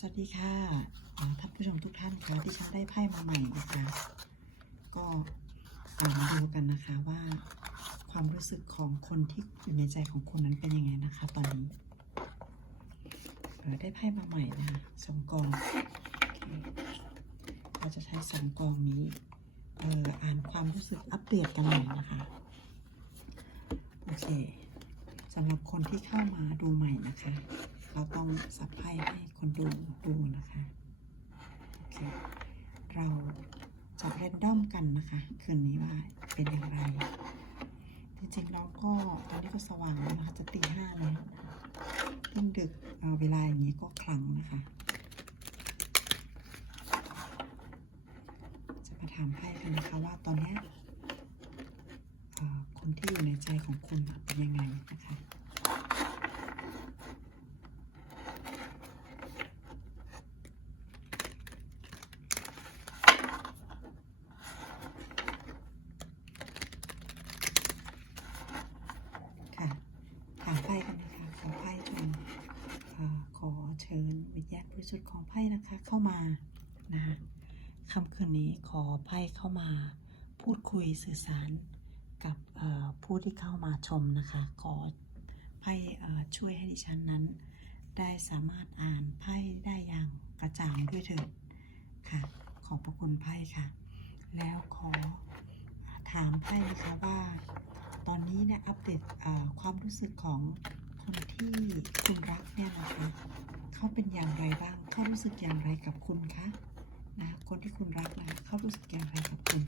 สวัสดีค่ะท่านผู้ชมทุกท่านคะที่ฉันได้ไพ่มาใหม่นะคะ ก็อ่ามาดูกันนะคะว่าความรู้สึกของคนที่อยู่ในใจของคุณนั้นเป็นยังไงนะคะ ตอนนี้ได้ไพ่มาใหม่นะสองกองเคเราจะใช้สองกองนี้เอออ่านความรู้สึกอัปเดตกันหน่อยนะคะโอเคสำหรับคนที่เข้ามาดูใหม่นะคะ เราต้องสับไพ่ให้คนดูดูนะคะโอเคเราจะเรนดอมกันนะคะ คืนนี้ว่าเป็นอย่างไร จริงๆเราก็ตอนนี้ก็สว่างแล้วนะคะจะตีห้าแล้วยิ่งดึกเอ่อเวลาอย่างนี้ก็คลังนะคะมาถามไพ่กันนะคะว่าตอนเนี้ยเอ่อคนที่อยู่ในใจของคุณน่ะเป็นยังไงนะคะ ค่ะถามไพ่กันนะคะ ขอไพ่จงเอ่อขอเชิญวิญญาณบริสุทธิ์ของไพ่นะคะ เข้ามานะคะค่ำคืนนี้ข อไพ่เข้ามาพูดคุยสื่อสารกับผู้ที่เข้ามาชมนะคะ ขอไพ่ช่วยให้ดิฉันนั้น ได้สามารถอ่านไพ่ได้อย่างกระจ่างด้วยเถิดค่ะ ขอบพระคุณไพ่ค่ะ แล้วขอถามไพ่นะคะว่า ตอนนี้เนี่ยอัปเดตความรู้สึกของคนที่คุณรักเนี่ยนะคะเขาเป็นอย่างไรบ้างเขารู้สึกอย่างไรกับคุณคะ นะคนที่คุณรักนะเขารู้สึกอย่างไรกับคุณ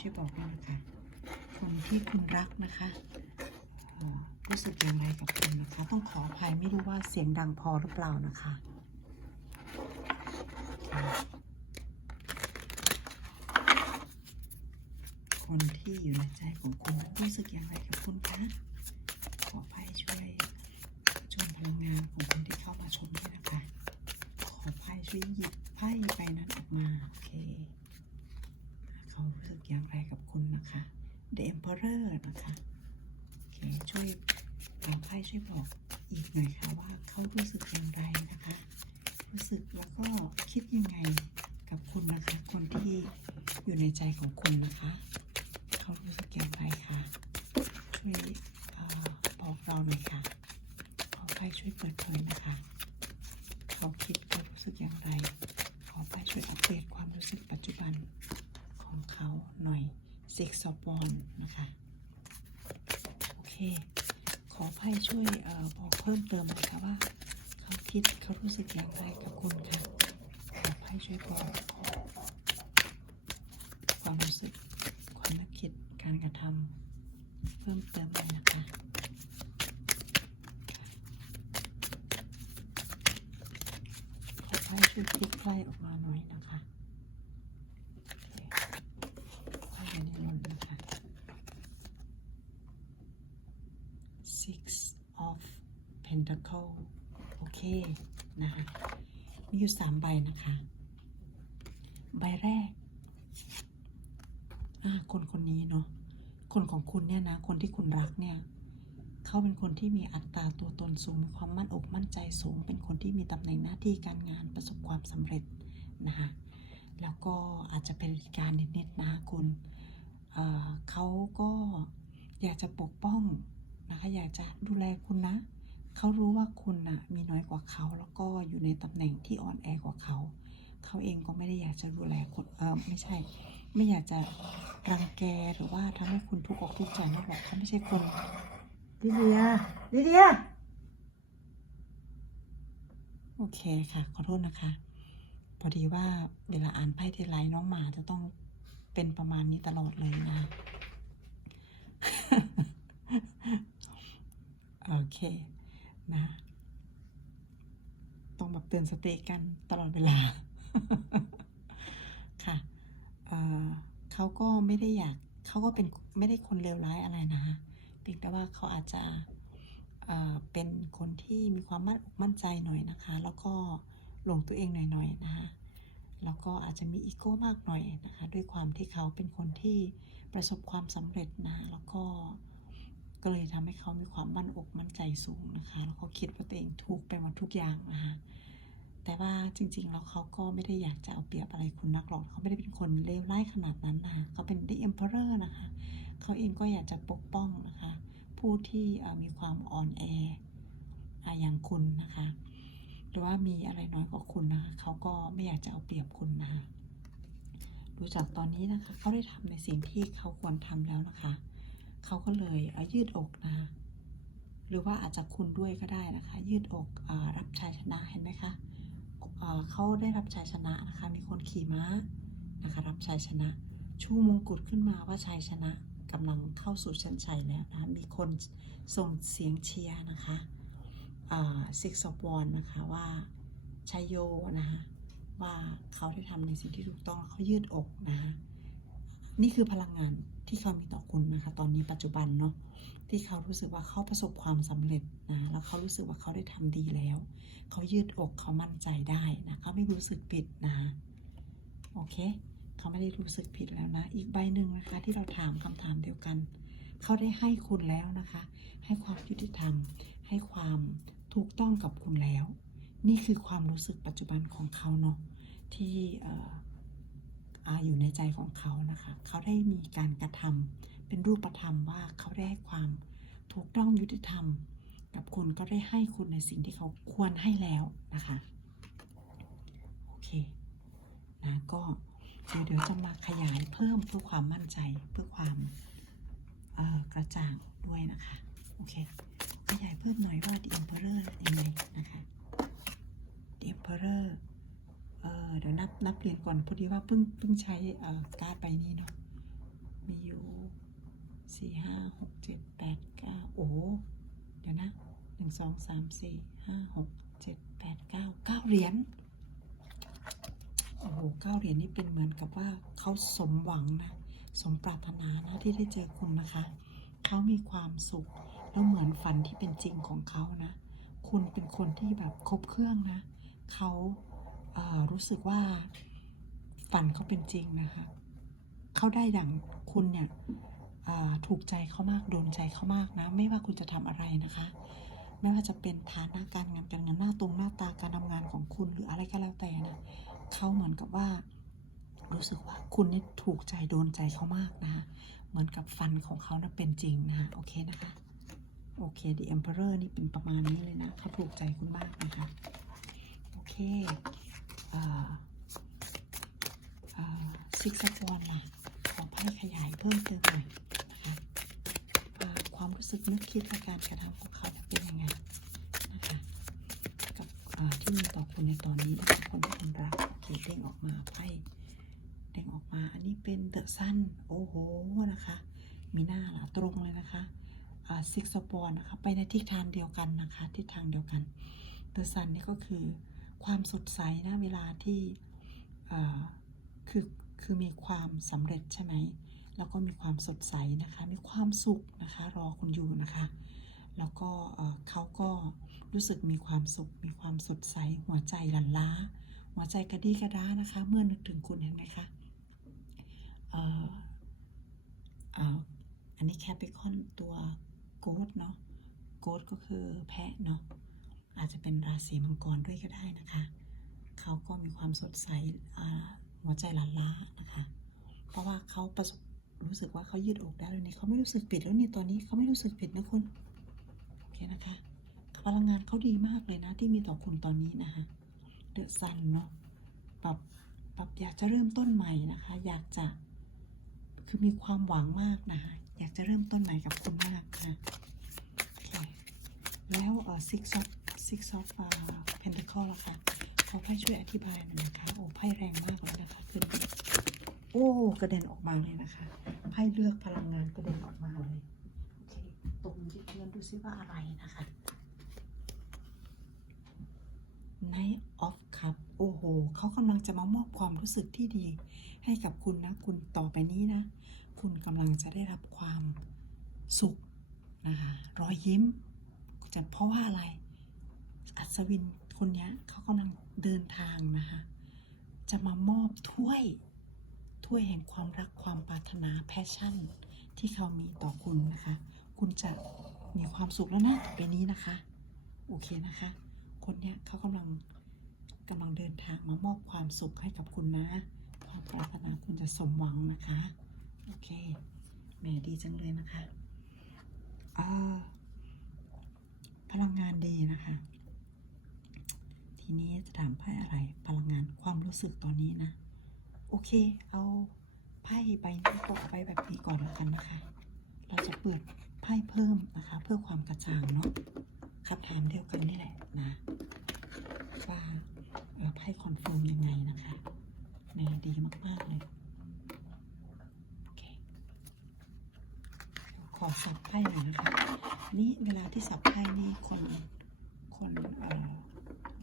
ช่วยบอกด้วยนะคะคนที่คุณรักนะคะรู้สึกอย่างไรกับคุณนะคะ ต้องขออภัยไม่รู้ว่าเสียงดังพอหรือเปล่านะคะคนที่อยู่ในใจของคุณรู้สึกอย่างไรกับคุณคะขอไพ่ช่วยชมพลังงานของคนที่เข้ามาชมด้วยนะคะ อไพ่ช่วยหยิบไพ่ใบนั้นออกมา โอเค เขารู้สึกอย่างไรกับคุณนะคะ The Emperor นะคะ โอเค ช่วยเอาไพ่ช่วยบอกอีกหน่อยค่ะว่าเขารู้สึกอย่างไรนะคะ รู้สึกแล้วก็คิดยังไงกับคุณนะคะ คนที่อยู่ในใจของคุณนะคะ เขารู้สึกอย่างไรคะช่วยอบอกเราหน่อยค่ะ ขอไปช่วยเปิดเผยนะคะ เขาคิดเขารู้สึกอย่างไร ขอไปช่วยอัปเดตความรู้สึกปัจจุบันของเขาหน่อย Six of Wands นะคะ โอเค ขอไพ่ช่วยออบอกเพิ่มเติมหน่อยค่ะว่า เขาคิดเขารู้สึกอย่างไรกับคุณคะขอไพ่ช่วยบอกความรู้สึก ความนึกคิดการกระทำเพิ่มเติมเลยนะคะ ขอ ให้ช่วยคลิกไล่ออกมาหน่อยนะคะโอเคไพ่ในนนนะคะ six of pentacle โอเค นะคะ มีอยู่สามใบนะคะ ใบแรก อ่า คนคนนี้เนาะ คนของคุณเนี่ยนะ คนที่คุณรักเนี่ย เขาเป็นคนที่มีอัตราตัวตนสูงมีความมั่นอกมั่นใจสูง เป็นคนที่มีตำแหน่งหน้าที่การงานประสบความสำเร็จนะคะแล้วก็อาจจะเป็นการนิดๆนะคุณเเขาก็อยากจะปกป้องนะคะอยากจะดูแลคุณนะ เขารู้ว่าคุณนะมีน้อยกว่าเขา แล้วก็อยู่ในตำแหน่งที่อ่อนแอกว่าเขา เขาเองก็ไม่ได้อยากจะดูแลคนเออไม่ใช่ ไม่อยากจะรังแกหรือว่าทำให้คุณทุกข์อกทุกข์ใจนะบอกเขาไม่ใช่คน ลิเดียลิเดีย โอเคค่ะ ขอโทษนะคะ พอดีว่าเวลาอ่านไพ่เทไรน้องหมาจะต้องเป็นประมาณนี้ตลอดเลยนะโอเคนะ ต้องแบบเตือนสติกันตลอดเวลา ค่ะเเขาก็ไม่ได้อยาก เขาก็เป็นไม่ได้คนเลวร้ายอะไรนะ เพียงแต่ว่าเขาอาจจะเป็นคนที่มีความมั่นอกมั่นใจหน่อยนะคะ แล้วก็หลงตัวเองหน่อยๆนะคะแล้วก็อาจจะมีอีโก้มากหน่อยนะคะ ด้วยความที่เขาเป็นคนที่ประสบความสำเร็จนะแล้วก็ก็เลยทำให้เขามีความมั่นอกมั่นใจสูงนะคะ แล้วเขาคิดว่าตัวเองถูกไปหมดทุกอย่างนะคะแต่ว่าจริงๆแล้วเขาก็ไม่ได้อยากจะเอาเปรียบอะไรคุณนักหรอกเขาไม่ได้เป็นคนเลวร้ายขนาดนั้นนะเขาเป็น The Emperor นะคะ เขาเองก็อยากจะปกป้องนะคะผู้ที่มีความอ่อนแออย่างคุณนะคะ หรือว่ามีอะไรน้อยกว่าคุณนะคะเขาก็ไม่อยากจะเอาเปรียบคุณนะคะดูจากตอนนี้นะคะเขาได้ทำในสิ่งที่เขาควรทำแล้วนะคะเขาก็เลยเอ่อยืดอกนะคะหรือว่าอาจจะคุณด้วยก็ได้นะคะ ยืดอกอรับชัยชนะเห็นไหมคะเขาได้รับชัยชนะนะคะ มีคนขี่ม้านะคะ รับชัยชนะ ชูมงกุฎขึ้นมาว่าชัยชนะ กำลังเข้าสู่เส้นชัยแล้วนะคะมีคนส่งเสียงเชียร์นะคะซิกซอบวอนนะคะว่าชัยโยนะคะว่าเขาได้ทำในสิ่งที่ถูกต้องเขายืดอกนะคะนี่คือพลังงานที่เขามีต่อคุณนะคะ ตอนนี้ปัจจุบันเนาะที่เขารู้สึกว่าเขาประสบความสำเร็จนะแล้วเขารู้สึกว่าเขาได้ทำดีแล้ว เขายืดอกเขามั่นใจได้นะเขาไม่รู้สึกผิดนะโอเค เขาไม่ได้รู้สึกผิดแล้วนะ อีกใบหนึ่งนะคะที่เราถามคำถามเดียวกัน เขาได้ให้คุณแล้วนะคะ ให้ความยุติธรรม ให้ความถูกต้องกับคุณแล้ว นี่คือความรู้สึกปัจจุบันของเขาเนาะที่อออาอยู่ในใจของเขานะคะ เขาได้มีการกระทำเป็นรูปธรรมว่าเขาได้ให้ความถูกต้องยุติธรรม กับคุณก็ได้ให้คุณในสิ่งที่เขาควรให้แล้วนะคะ โอเคนะก็ เดี๋ยวเดี๋ยวจะมาขยายเพิ่มเพื่อความมั่นใจเพื่อความกระจ่างด้วยนะคะ โอเค ขยายเพิ่มหน่อยว่า The Emperor ยังไงนะคะ The Emperor เออเดี๋ยวนับนับเหรียญก่อนพอดีว่าเพิ่งเพิ่งใช้การ์ดใบนี้เนาะ มีอยู่สี่ห้าหกเจ็ดแปดเก้าโอ้ เดี๋ยวนะหนึ่งสองสามสี่ห้าหกเจ็ดแปดเก้าเก้าเหรียญ โอ้โหเก้าเหรียญนี่เป็นเหมือนกับว่าเขาสมหวังนะ สมปรารถนานะที่ได้เจอคุณนะคะ เขามีความสุข แล้วเหมือนฝันที่เป็นจริงของเขานะ คุณเป็นคนที่แบบครบเครื่องนะ เขาเอ่อรู้สึกว่าฝันเขาเป็นจริงนะคะ เขาได้ดังคุณเนี่ยถูกใจเขามาก โดนใจเขามากนะ ไม่ว่าคุณจะทำอะไรนะคะ ไม่ว่าจะเป็นฐานะการงานการเงินหน้าตรงหน้าตาการทำงานของคุณหรืออะไรก็แล้วแต่นะเขาเหมือนกับว่า รู้สึกว่าคุณนี่ถูกใจโดนใจเขามากนะคะเหมือนกับฟันของเขานะเป็นจริงนะคะโอเคนะคะโอเค The Emperor นี่เป็นประมาณนี้เลยนะเขาถูกใจคุณมากนะคะโอเคเอ่าซิกซากอนล่ะขอไพ่ขยายเพิ่มเติมหน่อย ความรู้สึกนึกคิดและการกระทำของเขาเป็นยังไงนะคะกับที่มีต่อคุณในตอนนี้นะคะคนที่คุณรักโอเคเด้งออกมาไพ่เด้งออกมา อันนี้เป็นเดอะซันโอ้โหนะคะ มีหน้าละตรงเลยนะคะซิกซ์ปอนนะคะไปในทิศทางเดียวกันนะคะทิศทางเดียวกันเดอะซันนี่ก็คือความสดใสนะเวลาที่คือคือมีความสำเร็จใช่ไหม แล้วก็มีความสดใสนะคะ มีความสุขนะคะ รอคุณอยู่นะคะ แล้วก็เขาก็รู้สึกมีความสุข มีความสดใส หัวใจหลั่นล้า หัวใจกระดี้กระด้านะคะ เมื่อนึกถึงคุณเห็นไหมคะเออเอ,อ,อันนี้แคปิคอนตัวโกดเนาะ โกดก็คือแพะเนาะ อาจจะเป็นราศีมังกรด้วยก็ได้นะคะ เขาก็มีความสดใสหัวใจหลั่นล้านะคะ เพราะว่าเขาประสบ รู้สึกว่าเขายืดอกได้แล้วนี่เขาไม่รู้สึกผิดแล้วนี่ตอนนี้เขาไม่รู้สึกผิดนะคุณโอเคนะคะพลังงานเขาดีมากเลยนะที่มีต่อคุณตอนนี้นะคะเดือะซันเนาะปรับปรับอยากจะเริ่มต้นใหม่นะคะ อยากจะคือมีความหวังมากนะคะอยากจะเริ่มต้นใหม่กับคุณมากนะแล้วเอ่อ six of six of อ่า pentacle ล่ะคะขอไพ่ช่วยอธิบายหน่อยนะคะโอ้ไพ่แรงมากเลยนะคะขึ้น โอ้กระเด็นออกมาเลยนะคะไพ่เลือกพลังงานกระเด็นออกมาเลยโอเคตรงที่เพื่อนดูซิว่าอะไรนะคะ Knight of Cup โอ้โหเขากำลังจะมามอบความรู้สึกที่ดี ให้กับคุณนะ คุณต่อไปนี้นะ คุณกำลังจะได้รับความสุขนะคะรอยยิ้ม จะเพราะว่าอะไร อัศวินคนนี้เขากำลังเดินทางนะคะ จะมามอบถ้วย ถ้วยแห่งความรักความปรารถนาแพชชั่น ที่เขามีต่อคุณนะคะ คุณจะมีความสุขแล้วนะต่อไปนี้นะคะ โอเคนะคะ คนเนี้ยเขากำลังกำลังเดินทางมามอบความสุขให้กับคุณนะ ความปรารถนาคุณจะสมหวังนะคะ โอเคแหมดีจังเลยนะคะอ่าพลังงานดีนะคะ ทีนี้จะถามไพ่อะไร พลังงานความรู้สึกตอนนี้นะ โอเค เอาไพ่ใบนี้ตกไปแบบนี้ก่อนแล้วกันนะคะ เราจะเปิดไพ่เพิ่มนะคะ เพื่อความกระจ่างเนาะคำถามเดียวกันนี่แหละนะว่าไพ่คอนเฟิร์มยังไงนะคะแหมดีมาก ๆ เลยโอเคขอสับไพ่หน่อยนะคะนี่เวลาที่สับไพ่นี่คนคนเอ่อ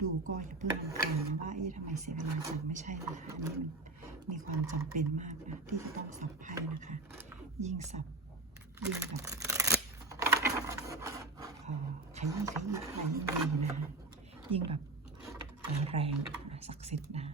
ดูก็อย่าเพิ่งรำคาญว่าเอ๊ะทำไมเสียเวลาจังไม่ใช่นะคะอันนี้มัน มีความจำเป็นมากนะที่จะต้องสับไพ่นะคะ ยิ่งสับยิ่งแบบเอ่อขยี้ขยี้อะไรยิ่งดีนะยิ่งแบบเอ่อแรงนะศักดิ์สิทธิ์นะ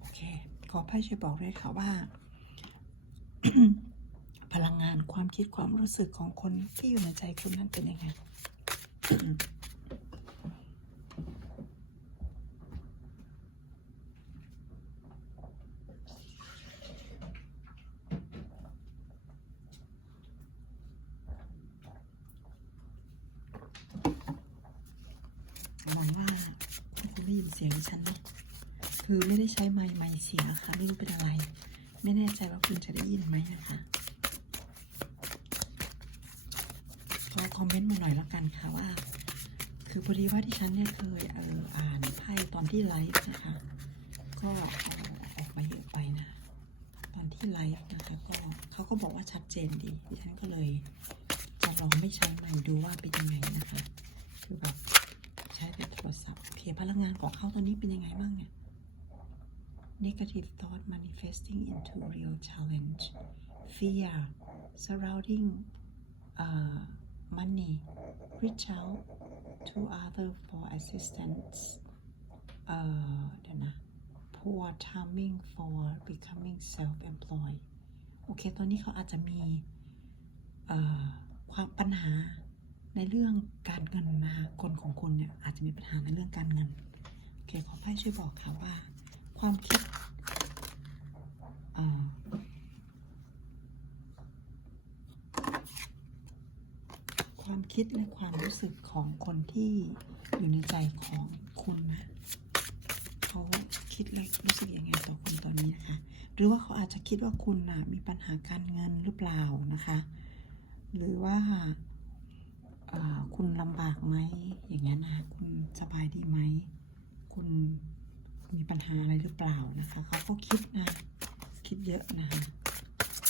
โอเค ให้ช่วยบอกด้วยค่ะว่า พลังงานความคิดความรู้สึกของคนที่อยู่ในใจคุณนั้นเป็นยังไง หวังว่าคุณได้ยินเสียงดิฉันเนาะ คือไม่ได้ใช้ไไมค์เสียค่ะไม่รู้เป็นอะไร ไม่แน่ใจว่าคุณจะได้ยินไหมนะคะก็คอมเมนต์มาหน่อยแล้วกันค่ะว่า คือพอดีว่าที่ฉันเนี่ยเคยเอออ่านไพ่ตอนที่ไลฟ์นะคะ ก็เอาออกมาเยอะไปนะ ตอนที่ไลฟ์นะคะก็เขาก็บอกว่าชัดเจนดีดิฉันก็เลยจะลองไม่ใช้ไมค์ดูว่าเป็นยังไงนะคะ คือแบบใช้เป็นโทรศัพท์โอเคพลังงานของเขาตอนนี้เป็นยังไงบ้างเนี่ย negative thought manifesting into real challenge fear surrounding uh, money reach out to other for assistance เอ่อเดี๋ยวนะ poor timing for becoming self-employed โอเค ตอนนี้เขาอาจจะมีความปัญหาในเรื่องการเงินนะคะ คนของคุณเนี่ยอาจจะมีปัญหาในเรื่องการเงิน โอเค ขอไพ่ช่วยบอกค่ะว่า ความคิดอ่อความคิดและความรู้สึกของคนที่อยู่ในใจของคุณนะเขาคิดและรู้สึกยังไงต่อคุณตอนนี้นะคะ หรือว่าเขาอาจจะคิดว่าคุณนะมีปัญหาการเงินหรือเปล่านะคะ หรือว่าคุณลำบากไหมอย่างนี้ยนะคุณสบายดีไหม คุณ มีปัญหาอะไรหรือเปล่านะคะ เขาก็คิดนะ คิดเยอะนะคะ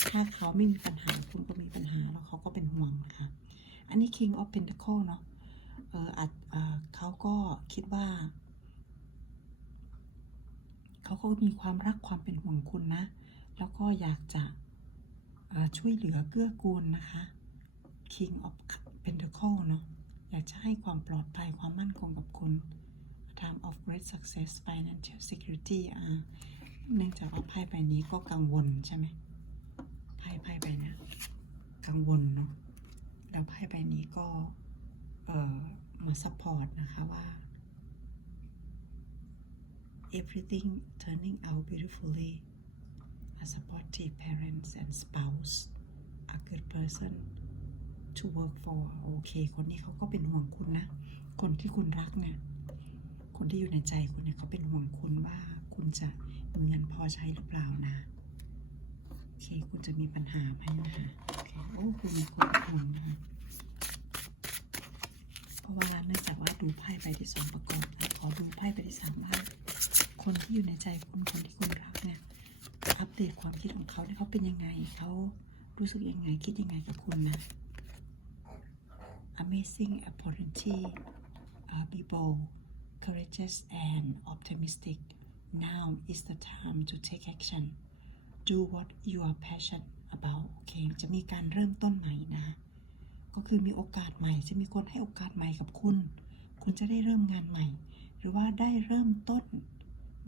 ถ้าเขาไม่มีปัญหาคุณก็มีปัญหาแล้วเขาก็เป็นห่วงนะคะ อันนี้ King of Pentacle เนาะเอออาจเออเขาก็คิดว่า เขาก็มีความรักความเป็นห่วงคุณนะ แล้วก็อยากจะช่วยเหลือเกื้อกูลนะคะ King of Pentacle เนาะอยากจะให้ความปลอดภัยความมั่นคงกับคุณ time of great success financial security อ่าเนื่องจากว่าไพ่ใบนี้ก็กังวลใช่ไหมไพ่ไพ่ใบนี้กังวลเนาะแล้วไพ่ใบนี้ก็เอ่อมาซัพพอร์ตนะคะว่า everything turning out beautifully a supportive parents and spouse a good person to work for โอเค คนนี้เขาก็เป็นห่วงคุณนะ คนที่คุณรักเนี่ย คนที่อยู่ในใจคุณเนี่ยเขาเป็นห่วงคุณว่าคุณจะมีเงินพอใช้หรือเปล่านะโอเคคุณจะมีปัญหาไหมนะคะโอเคโอ้คุณมีคนห่วงนะคะเพราะว่าเนื่องจากว่าดูไพ่ใบที่สองประกอบนะขอดูไพ่ใบที่สามว่าคนที่อยู่ในใจคุณคนที่คุณรักเนี่ยอัปเดตความคิดของเขาเนี่ยเขาเป็นยังไงเขารู้สึกยังไงคิดยังไงกับคุณนะ Amazing opportunity uh, be bold courageous and optimistic now is the time to take action do what you are passionate about โอเค จะมีการเริ่มต้นใหม่นะ ก็คือมีโอกาสใหม่ จะมีคนให้โอกาสใหม่กับคุณ คุณจะได้เริ่มงานใหม่ หรือว่าได้เริ่มต้น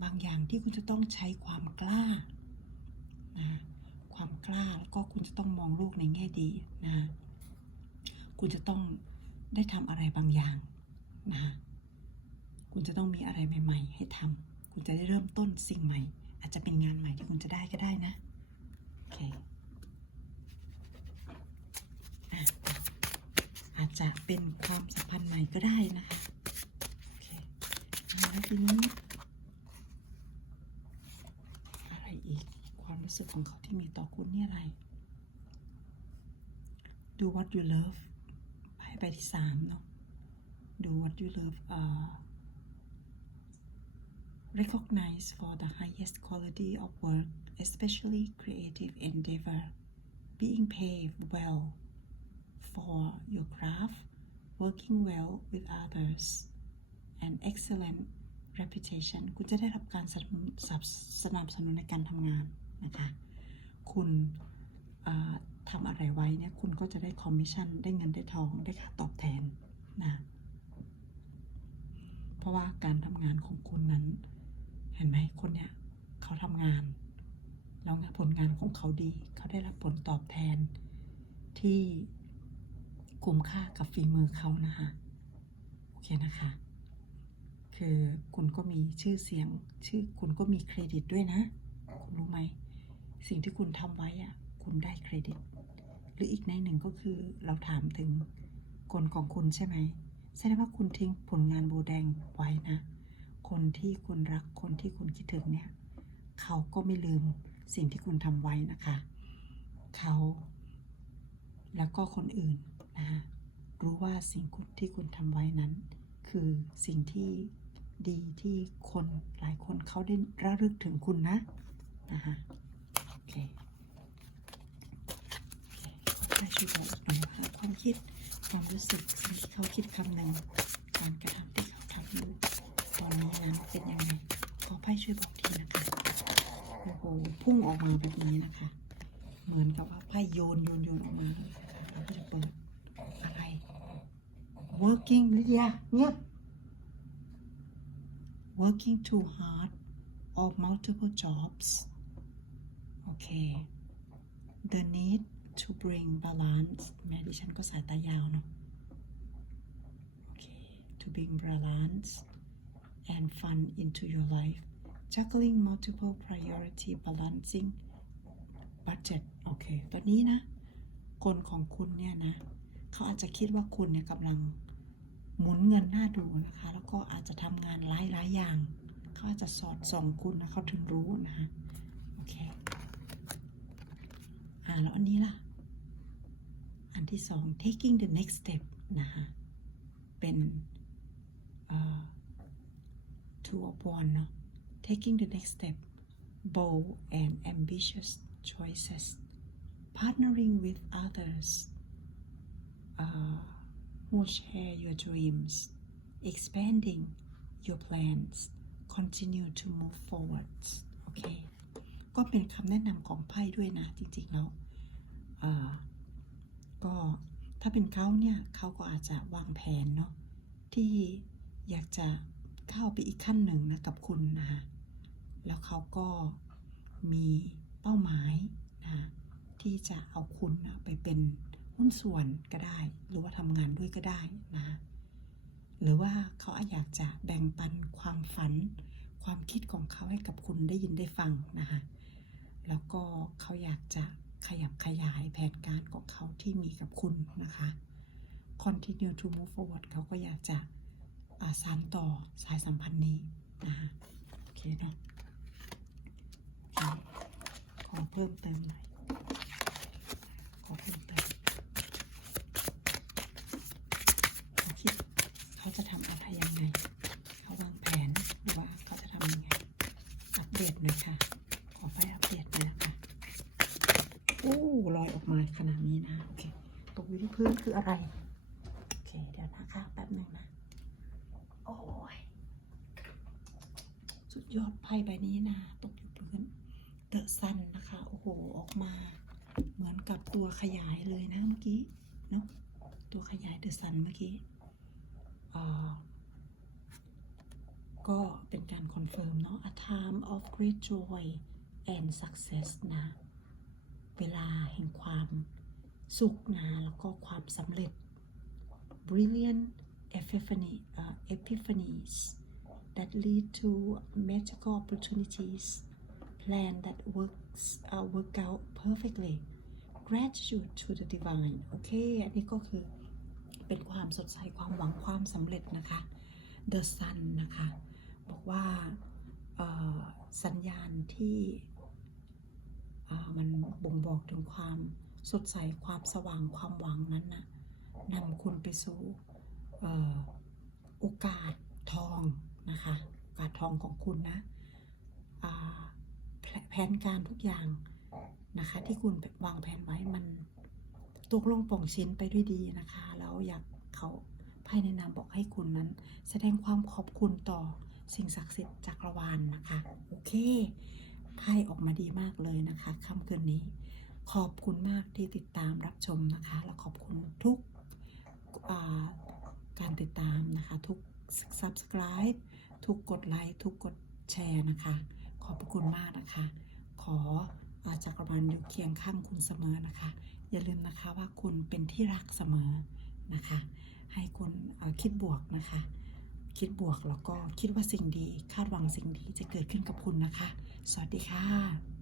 บางอย่างที่คุณจะต้องใช้ความกล้า นะ ความกล้าแล้วก็คุณจะต้องมองโลกในแง่ดีนะ คุณจะต้องได้ทำอะไรบางอย่างนะ คุณจะต้องมีอะไรใหม่ ๆ ให้ทำคุณจะได้เริ่มต้นสิ่งใหม่ อาจจะเป็นงานใหม่ที่คุณจะได้ก็ได้นะ โอเค อาจจะเป็นความสัมพันธ์ใหม่ก็ได้นะคะโอเคแล้วทีนี้อะไรอีกความรู้สึกของเขาที่มีต่อคุณนี่อะไร do what you love ไปไปที่สามเนาะ do what you love uh, recognized for the highest quality of work especially creative endeavor being paid well for your craft working well with others and excellent reputation คุณจะได้รับการสนับสนุนสนับสนุนในการทำงานนะคะ คุณทำอะไรไว้เนี่ย คุณก็จะได้คอมมิชชั่น ได้เงินได้ทอง ได้ค่าตอบแทนนะ เพราะว่าการทำงานของคุณนั้น เห็นไหมคนเนี่ยเขาทำงาน แล้วผลงานของเขาดี เขาได้รับผลตอบแทนที่คุ้มค่ากับฝีมือเขานะคะโอเคนะคะ คือคุณก็มีชื่อเสียง ชื่อคุณก็มีเครดิตด้วยนะ คุณรู้ไหม สิ่งที่คุณทำไว้อะคุณได้เครดิต หรืออีกในหนึ่งก็คือเราถามถึงคนของคุณใช่ไหมแสดงว่าคุณทิ้งผลงานโบแดงไว้นะ คนที่คุณรักคนที่คุณคิดถึงเนี่ย เขาก็ไม่ลืมสิ่งที่คุณทำไว้นะคะ เขา แล้วก็คนอื่นนะคะรู้ว่าสิ่งที่คุณทำไว้นั้น คือสิ่งที่ดีที่คนหลายคนเขาได้ระลึกถึงคุณนะนะคะโอเคโอเคขอช่วยบอกอีกหน่อยว่าความคิดความรู้สึกสิ่งที่เขาคิดคำหนึ่งการกระทำที่เขาทำอยู่ ตอนนี้นั้นเป็นยังไง ขอไพ่ช่วยบอกทีนะคะ โอ้โห พุ่งออกมาแบบนี้นะคะ เหมือนกับว่าไพ่โยนโยนโยนออกมาเลยนะคะเราก็จะเปิดอะไร working ลิเดียเงียบ working too hard or multiple jobs okay the need to bring balance แม่ดิฉันก็สายตายาวเนาะ okay to bring balance and fun into your life juggling multiple priority balancing budget โอเคตัวนี้นะ คนของคุณเนี่ยนะ เขาอาจจะคิดว่าคุณเนี่ยกำลังหมุนเงินหน้าดูนะคะ แล้วก็อาจจะทำงานหลายหลายๆอย่าง เขาอาจจะสอดส่องคุณนะเขาถึงรู้นะโอเค อ่า แล้วอันนี้ล่ะ อันที่สอง taking the next step นะคะเป็นเอ่อ two of one เนาะ taking the next step bold and ambitious choices partnering with others uh, who share your dreams expanding your plans continue to move forward โอเค ก็เป็นคำแนะนำของไพ่ด้วยนะ จริงๆแล้วก็ถ้าเป็นเขาเนี่ยเขาก็อาจจะวางแผนเนาะที่อยากจะ ก้าวไปอีกขั้นหนึ่งนะกับคุณนะคะแล้วเขาก็มีเป้าหมายนะที่จะเอาคุณนะไปเป็นหุ้นส่วนก็ได้ หรือว่าทำงานด้วยก็ได้นะหรือว่าเขาอาอยากจะแบ่งปันความฝัน ความคิดของเขาให้กับคุณได้ยินได้ฟังนะคะแล้วก็เขาอยากจะขยับขยายแผนการของเขาที่มีกับคุณนะคะ continue to move forward เขาก็อยากจะ สานต่อสายสัมพันธ์นี้นะคะโอเคเนาะขอเพิ่มเติมหน่อยขอเพิ่มเติมเขาคิดเขาจะทำอะไรยังไงเขาวางแผนหรือว่าเขาจะทำยังไงอัปเดตหน่อยค่ะขอไปอัปเดตหน่อยนะคะโอ้ลอยออกมาขนาดนี้นะโอเคตกอยู่ที่พื้นคืออะไรโอเคเดี๋ยวนะคะแป๊บหนึ่งนะ โอ้ยสุดยอดไพ่ใบนี้นะตกอยู่พื้นเดอะซันนะคะ โอ้โห ออกมา เหมือนกับตัวขยายเลยนะเมื่อกี้เนาะตัวขยายเดอะซันเมื่อกี้อก็เป็นการคอนเฟิร์มเนาะ a time of great joy and success นะ เวลาแห่งความสุขนะ แล้วก็ความสำเร็จ brilliant epiphany uh, epiphanies that lead to magical opportunities plan that works uh, work out perfectly gratitude to the divine โอเค อันนี้ก็คือเป็นความสดใส ความหวัง ความสำเร็จนะคะ the sun นะคะ บอกว่าสัญญาณที่มันบ่งบอกถึงความสดใส ความสว่าง ความหวังนั้นนะนำคุณไปสู่ โอกาสทองนะคะโอกาสทองของคุณนะแผนการทุกอย่างนะคะที่คุณวางแผนไว้มันตกลงป่องชิ้นไปด้วยดีนะคะแล้วอยากเขาไพ่แนะนำบอกให้คุณนั้น แสดงความขอบคุณต่อสิ่งศักดิ์สิทธิ์จักรวาลนะคะโอเคไพ่ออกมาดีมากเลยนะคะค่ำคืนนี้ ขอบคุณมากที่ติดตามรับชมนะคะ และขอบคุณทุกอ่า การติดตามนะคะ ทุก subscribe ทุกกดไลค์ทุกกดแชร์นะคะ ขอบพระคุณมากนะคะ ขออาจักรวาลอยู่เคียงข้างคุณเสมอนะคะ อย่าลืมนะคะว่าคุณเป็นที่รักเสมอนะคะ ให้คุณคิดบวกนะคะ คิดบวกแล้วก็คิดว่าสิ่งดี คาดหวังสิ่งดีจะเกิดขึ้นกับคุณนะคะ สวัสดีค่ะ